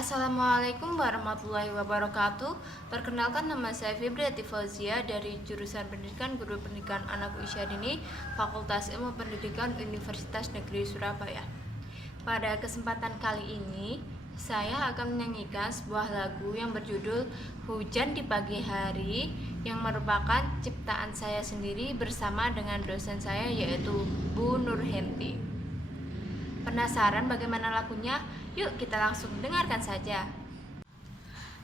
Assalamualaikum warahmatullahi wabarakatuh. Perkenalkan, nama saya Fibriati Fauzia dari jurusan Pendidikan Guru Pendidikan Anak Usia Dini, Fakultas Ilmu Pendidikan Universitas Negeri Surabaya. Pada kesempatan kali ini, saya akan menyanyikan sebuah lagu yang berjudul Hujan di Pagi Hari, yang merupakan ciptaan saya sendiri bersama dengan dosen saya, yaitu Bu Nurhenti. Penasaran bagaimana lagunya? Yuk kita langsung dengarkan saja.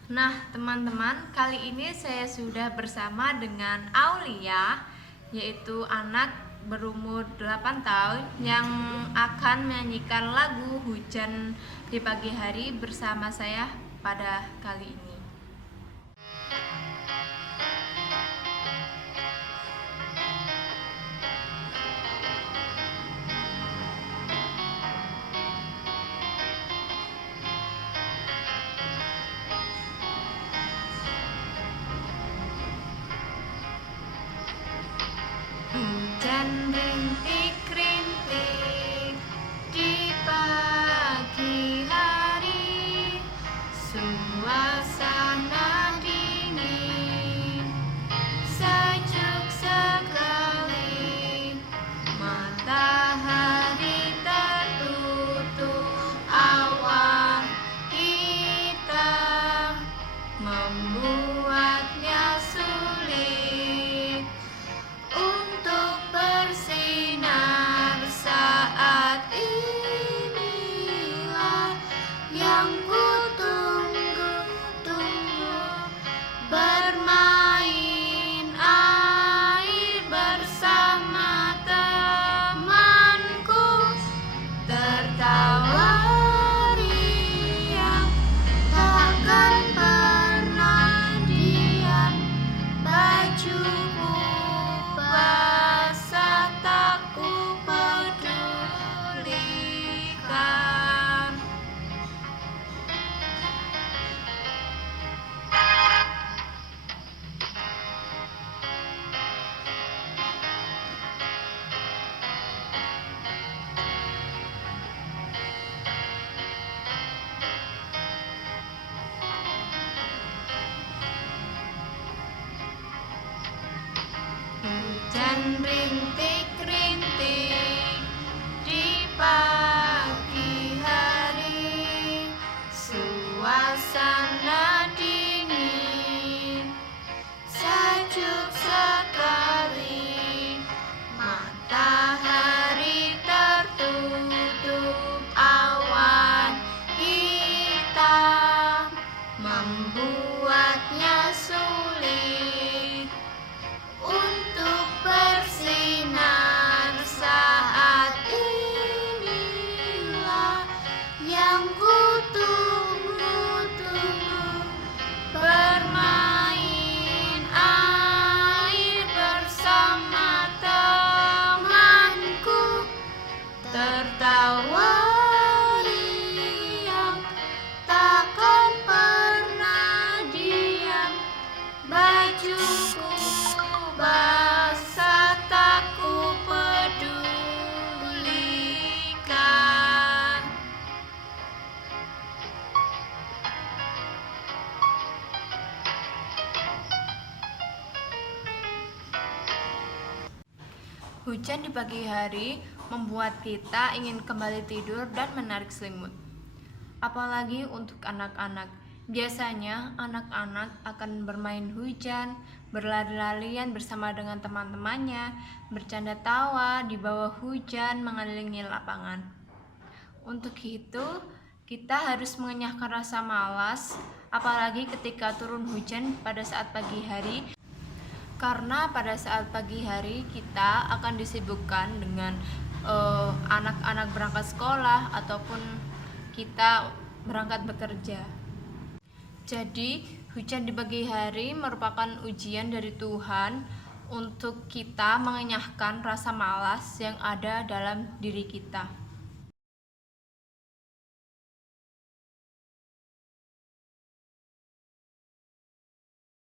Nah teman-teman, kali ini saya sudah bersama dengan Aulia, yaitu anak berumur 8 tahun yang akan menyanyikan lagu Hujan di Pagi Hari bersama saya pada kali ini. Hujan rintik-rintik di pagi hari, suasana dingin, sejuk sekali, matahari tertutup awan hitam, membuatnya sulit untuk bersinar. Saat inilah yang kutunggu-tunggu, bermain air bersama temanku, tertawa riang, takkan pernah diam, bajuku basah tak kupedulikan. Hujan rintik-rintik di pagi hari, suasana dingin, sejuk sekali, matahari tertutup awan hitam, membuatnya sulit untuk bersinar. Saat inilah yang kutunggu-tunggu, bermain air bersama temanku, tertawa riang, takkan pernah diam, bajuku basah tak kupedulikan. Hujan di pagi hari membuat kita ingin kembali tidur dan menarik selimut. Apalagi untuk anak-anak. Biasanya anak-anak akan bermain hujan, berlari-larian bersama dengan teman-temannya, bercanda tawa di bawah hujan mengelilingi lapangan. Untuk itu, kita harus mengenyahkan rasa malas, apalagi ketika turun hujan pada saat pagi hari. Karena pada saat pagi hari kita akan disibukkan dengan anak-anak berangkat sekolah ataupun kita berangkat bekerja. Jadi, hujan di pagi hari merupakan ujian dari Tuhan untuk kita mengenyahkan rasa malas yang ada dalam diri kita.